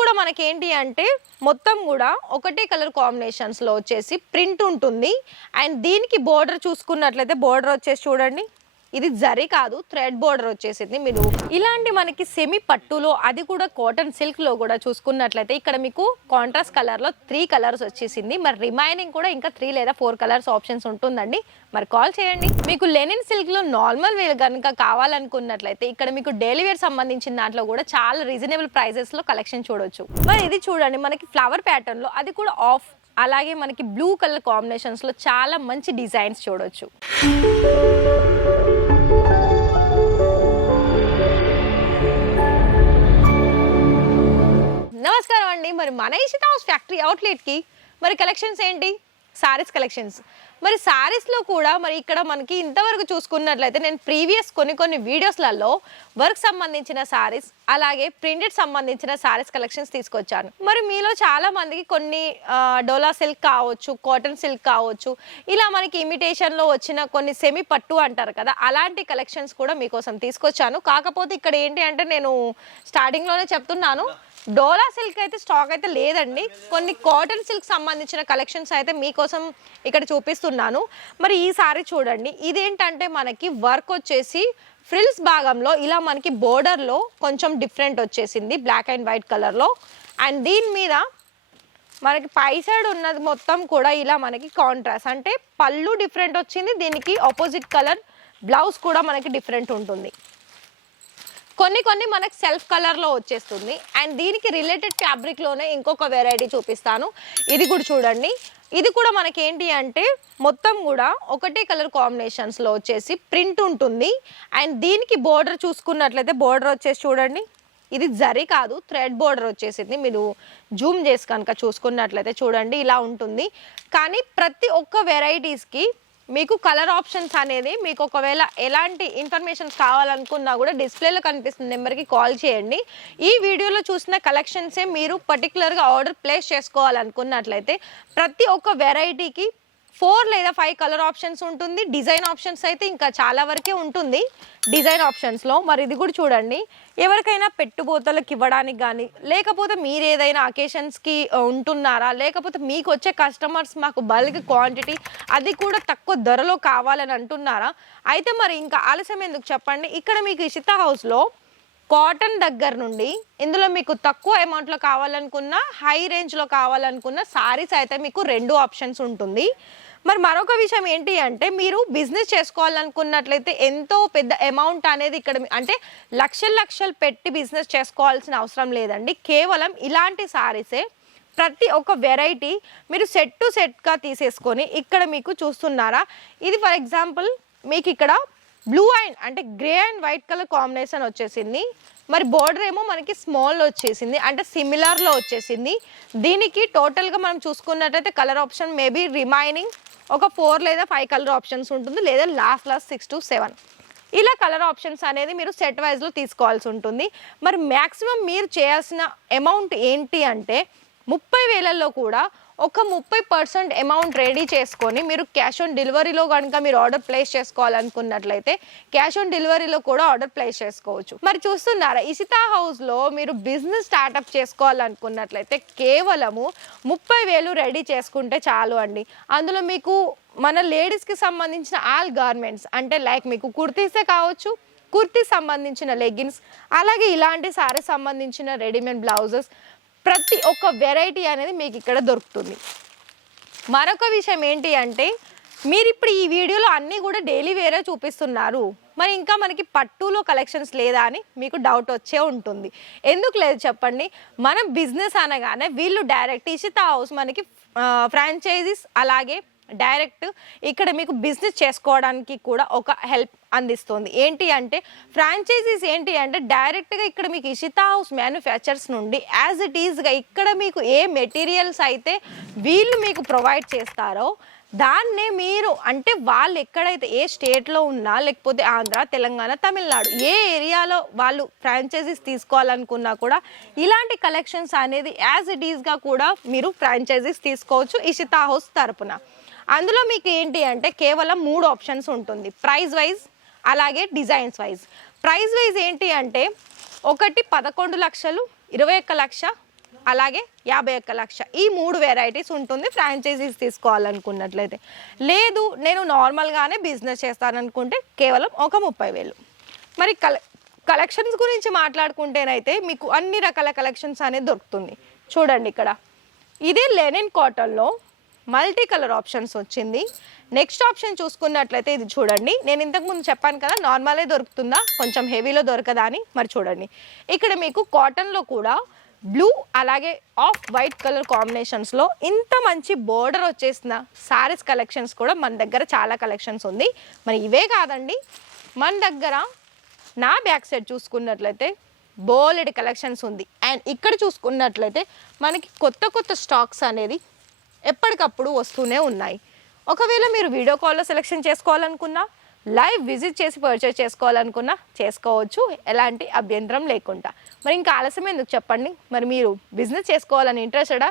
కూడా మనకేంటి అంటే మొత్తం కూడా ఒకటే కలర్ కాంబినేషన్స్ లో వచ్చేసి ప్రింట్ ఉంటుంది. అండ్ దీనికి బోర్డర్ చూసుకున్నట్లయితే బోర్డర్ వచ్చేసి చూడండి, ఇది జరీ కాదు, థ్రెడ్ బోర్డర్ వచ్చేసింది. మీరు ఇలాంటి మనకి సెమీ పట్టులో, అది కూడా కాటన్ సిల్క్ లో కూడా చూసుకున్నట్లయితే ఇక్కడ మీకు కాంట్రాస్ట్ కలర్ లో 3 కలర్స్ వచ్చేసింది. మరి రిమైనింగ్ కూడా ఇంకా 3 లేదా 4 కలర్స్ ఆప్షన్స్ ఉంటుందండి. మరి కాల్ చేయండి. మీకు లెనిన్ సిల్క్ లో నార్మల్ వేర్ కనుక కావాలనుకున్నట్లయితే ఇక్కడ మీకు డైలీ వేర్ సంబంధించిన దాంట్లో కూడా చాలా రీజనబుల్ ప్రైజెస్ లో కలెక్షన్ చూడొచ్చు. మరి ఇది చూడండి, మనకి ఫ్లవర్ ప్యాటర్న్ లో, అది కూడా ఆఫ్, అలాగే మనకి బ్లూ కలర్ కాంబినేషన్స్ లో చాలా మంచి డిజైన్స్ చూడొచ్చు. నమస్కారం అండి. మరి మన ఇషితా హౌస్ ఫ్యాక్టరీ అవుట్లెట్కి మరి కలెక్షన్స్ ఏంటి? సారీస్ కలెక్షన్స్. మరి సారీస్లో కూడా మరి ఇక్కడ మనకి ఇంతవరకు చూసుకున్నట్లయితే నేను ప్రీవియస్ కొన్ని వీడియోస్లలో వర్క్ సంబంధించిన సారీస్, అలాగే ప్రింటెడ్ సంబంధించిన సారీస్ కలెక్షన్స్ తీసుకొచ్చాను. మరి మీలో చాలా మందికి కొన్ని డోలా సిల్క్ కావచ్చు, కాటన్ సిల్క్ కావచ్చు, ఇలా మనకి ఇమిటేషన్లో వచ్చిన కొన్ని సెమీ పట్టు అంటారు కదా, అలాంటి కలెక్షన్స్ కూడా మీకోసం తీసుకొచ్చాను. కాకపోతే ఇక్కడ ఏంటి అంటే నేను స్టార్టింగ్లోనే చెప్తున్నాను, డోలా సిల్క్ అయితే స్టాక్ అయితే లేదండి. కొన్ని కాటన్ సిల్క్ సంబంధించిన కలెక్షన్స్ అయితే మీకోసం ఇక్కడ చూపిస్తున్నాను. మరి ఈ సారీ చూడండి, ఇదేంటంటే మనకి వర్క్ వచ్చేసి ఫ్రిల్స్ భాగంలో ఇలా మనకి బోర్డర్లో కొంచెం డిఫరెంట్ వచ్చేసింది, బ్లాక్ అండ్ వైట్ కలర్లో. అండ్ దీని మీద మనకి పై సైడ్ ఉన్నది మొత్తం కూడా ఇలా మనకి కాంట్రాస్ట్, అంటే పళ్ళు డిఫరెంట్ వచ్చింది, దీనికి ఆపోజిట్ కలర్ బ్లౌజ్ కూడా మనకి డిఫరెంట్ ఉంటుంది. కొన్ని మనకి సెల్ఫ్ కలర్లో వచ్చేస్తుంది. అండ్ దీనికి రిలేటెడ్ ఫ్యాబ్రిక్లోనే ఇంకొక వెరైటీ చూపిస్తాను. ఇది కూడా చూడండి, ఇది కూడా మనకి ఏంటి అంటే మొత్తం కూడా ఒకటే కలర్ కాంబినేషన్స్లో వచ్చేసి ప్రింట్ ఉంటుంది. అండ్ దీనికి బోర్డర్ చూసుకున్నట్లయితే బోర్డర్ వచ్చేసి చూడండి, ఇది జరీ కాదు, థ్రెడ్ బోర్డర్ వచ్చేసింది. మీరు జూమ్ చేసి కనుక చూసుకున్నట్లయితే చూడండి ఇలా ఉంటుంది. కానీ ప్రతి ఒక్క వెరైటీస్కి మీకు కలర్ ఆప్షన్స్ అనేది మీకు ఒకవేళ ఎలాంటి ఇన్ఫర్మేషన్ కావాలనుకున్నా కూడా డిస్ప్లేలో కనిపిస్తున్న నెంబర్కి కాల్ చేయండి. ఈ వీడియోలో చూసిన కలెక్షన్సే మీరు పర్టికులర్గా ఆర్డర్ ప్లేస్ చేసుకోవాలనుకున్నట్లయితే ప్రతి ఒక్క వెరైటీకి 4 లేదా 5 కలర్ ఆప్షన్స్ ఉంటుంది. డిజైన్ ఆప్షన్స్ అయితే ఇంకా చాలా వరకే ఉంటుంది డిజైన్ ఆప్షన్స్లో. మరి ఇది కూడా చూడండి, ఎవరికైనా పెట్టుబోతలకు ఇవ్వడానికి కానీ, లేకపోతే మీరు ఏదైనా అకేషన్స్కి ఉంటున్నారా, లేకపోతే మీకు వచ్చే కస్టమర్స్ మాకు బల్క్ క్వాంటిటీ అది కూడా తక్కువ ధరలో కావాలని అంటున్నారా, అయితే మరి ఇంకా ఆలస్యం ఎందుకు చెప్పండి. ఇక్కడ మీకు ఇషితా హౌస్లో కాటన్ దగ్గర నుండి ఇందులో మీకు తక్కువ అమౌంట్లో కావాలనుకున్న, హై రేంజ్లో కావాలనుకున్న సారీస్ అయితే మీకు 2 ఆప్షన్స్ ఉంటుంది. మరి మరొక విషయం ఏంటి అంటే మీరు బిజినెస్ చేసుకోవాలనుకున్నట్లయితే ఎంతో పెద్ద అమౌంట్ అనేది ఇక్కడ అంటే లక్షలు పెట్టి బిజినెస్ చేసుకోవాల్సిన అవసరం లేదండి. కేవలం ఇలాంటి సారీసే ప్రతి ఒక్క వెరైటీ మీరు సెట్ టు సెట్గా తీసేసుకొని ఇక్కడ మీకు చూస్తున్నారా, ఇది ఫర్ ఎగ్జాంపుల్ మీకు ఇక్కడ బ్లూ అండ్ అంటే grey and white colour combination వచ్చేసింది. మరి బోర్డర్ ఏమో మనకి స్మాల్లో వచ్చేసింది, అంటే సిమిలర్లో వచ్చేసింది. దీనికి టోటల్గా మనం చూసుకున్నట్టయితే కలర్ ఆప్షన్ మేబీ రిమైనింగ్ ఒక 4 లేదా 5 కలర్ ఆప్షన్స్ ఉంటుంది, లేదా లాస్ట్ 6 to 7 ఇలా కలర్ ఆప్షన్స్ అనేది మీరు సెట్ వైజ్లో తీసుకోవాల్సి ఉంటుంది. మరి మ్యాక్సిమం మీరు చేయాల్సిన అమౌంట్ ఏంటి అంటే 30,000లో కూడా ఒక 30% అమౌంట్ రెడీ చేసుకొని మీరు క్యాష్ ఆన్ డెలివరీలో కనుక మీరు ఆర్డర్ ప్లేస్ చేసుకోవాలనుకున్నట్లయితే క్యాష్ ఆన్ డెలివరీలో కూడా ఆర్డర్ ప్లేస్ చేసుకోవచ్చు. మరి చూస్తున్నారా, ఇషితా హౌస్లో మీరు బిజినెస్ స్టార్ట్అప్ చేసుకోవాలనుకున్నట్లయితే కేవలము 30,000 రెడీ చేసుకుంటే చాలు అండి. అందులో మీకు మన లేడీస్కి సంబంధించిన ఆల్ గార్మెంట్స్, అంటే లైక్ మీకు కుర్తీసే కావచ్చు, కుర్తీ సంబంధించిన లెగ్గిన్స్, అలాగే ఇలాంటి సారీ సంబంధించిన రెడీమేడ్ బ్లౌజెస్, ప్రతి ఒక్క వెరైటీ అనేది మీకు ఇక్కడ దొరుకుతుంది. మరొక విషయం ఏంటి అంటే మీరు ఇప్పుడు ఈ వీడియోలో అన్నీ కూడా డైలీ వేరే చూపిస్తున్నారు, మరి ఇంకా మనకి పట్టులో కలెక్షన్స్ లేదా అని మీకు డౌట్ వచ్చే ఉంటుంది. ఎందుకు లేదు చెప్పండి, మనం బిజినెస్ అనగానే వీళ్ళు డైరెక్ట్ ఇషితా హౌస్ మనకి ఫ్రాంచైజీస్, అలాగే డైరెక్ట్ ఇక్కడ మీకు బిజినెస్ చేసుకోవడానికి కూడా ఒక హెల్ప్ అందిస్తుంది. ఏంటి అంటే ఫ్రాంచైజీస్ ఏంటి అంటే డైరెక్ట్గా ఇక్కడ మీకు ఇషితా హౌస్ మ్యానుఫ్యాక్చర్స్ నుండి యాజ్ ఇట్ ఈజ్గా ఇక్కడ మీకు ఏ మెటీరియల్స్ అయితే వీళ్ళు మీకు ప్రొవైడ్ చేస్తారో దాన్నే మీరు అంటే వాళ్ళు ఎక్కడైతే ఏ స్టేట్లో ఉన్నా, లేకపోతే ఆంధ్ర, తెలంగాణ, తమిళనాడు ఏ ఏరియాలో వాళ్ళు ఫ్రాంచైజీస్ తీసుకోవాలనుకున్నా కూడా ఇలాంటి కలెక్షన్స్ అనేది యాజ్ ఇట్ ఈజ్గా కూడా మీరు ఫ్రాంచైజీస్ తీసుకోవచ్చు ఇషితా హౌస్ తరపున. అందులో మీకు ఏంటి అంటే కేవలం 3 ఆప్షన్స్ ఉంటుంది, ప్రైస్ వైజ్ అలాగే డిజైన్స్ వైజ్. ప్రైస్ వైజ్ ఏంటి అంటే ఒకటి 11 లక్షలు, 21 లక్ష, అలాగే 51,00,000 ఈ 3 వెరైటీస్ ఉంటుంది ఫ్రాంచైజీస్ తీసుకోవాలనుకున్నట్లయితే. లేదు నేను నార్మల్గానే బిజినెస్ చేస్తాననుకుంటే కేవలం ఒక 30,000. మరి కలెక్షన్స్ గురించి మాట్లాడుకుంటేనైతే మీకు అన్ని రకాల కలెక్షన్స్ అనేది దొరుకుతుంది. చూడండి ఇక్కడ ఇదే లెనిన్ కాటన్లో మల్టీ కలర్ ఆప్షన్స్ వచ్చింది. నెక్స్ట్ ఆప్షన్ చూసుకున్నట్లయితే ఇది చూడండి, నేను ఇంతకుముందు చెప్పాను కదా నార్మలే దొరుకుతుందా కొంచెం హెవీలో దొరకదా అని. మరి చూడండి ఇక్కడ మీకు కాటన్లో కూడా బ్లూ అలాగే ఆఫ్ వైట్ కలర్ కాంబినేషన్స్లో ఇంత మంచి బోర్డర్ వచ్చేసిన సారీస్ కలెక్షన్స్ కూడా మన దగ్గర చాలా కలెక్షన్స్ ఉంది. మరి ఇవే కాదండి, మన దగ్గర నా బ్యాక్ సైడ్ చూసుకున్నట్లయితే బోలెడ్ కలెక్షన్స్ ఉంది. అండ్ ఇక్కడ చూసుకున్నట్లయితే మనకి కొత్త కొత్త స్టాక్స్ అనేది ఎప్పటికప్పుడు వస్తూనే ఉన్నాయి. ఒకవేళ మీరు వీడియో కాల్లో సెలెక్షన్ చేసుకోవాలనుకున్నా, లైవ్ విజిట్ చేసి పర్చేస్ చేసుకోవాలనుకున్నా చేసుకోవచ్చు, ఎలాంటి అభ్యంతరం లేకుండా. మరి ఇంకా ఆలస్యం ఎందుకు చెప్పండి, మరి మీరు బిజినెస్ చేసుకోవాలని ఇంట్రెస్టెడా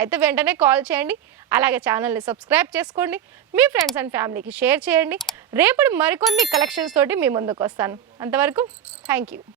అయితే వెంటనే కాల్ చేయండి. అలాగే ఛానల్ని సబ్స్క్రైబ్ చేసుకోండి, మీ ఫ్రెండ్స్ అండ్ ఫ్యామిలీకి షేర్ చేయండి. రేపటి మరికొన్ని కలెక్షన్స్ తోటి మీ ముందుకు వస్తాను. అంతవరకు థ్యాంక్ యూ.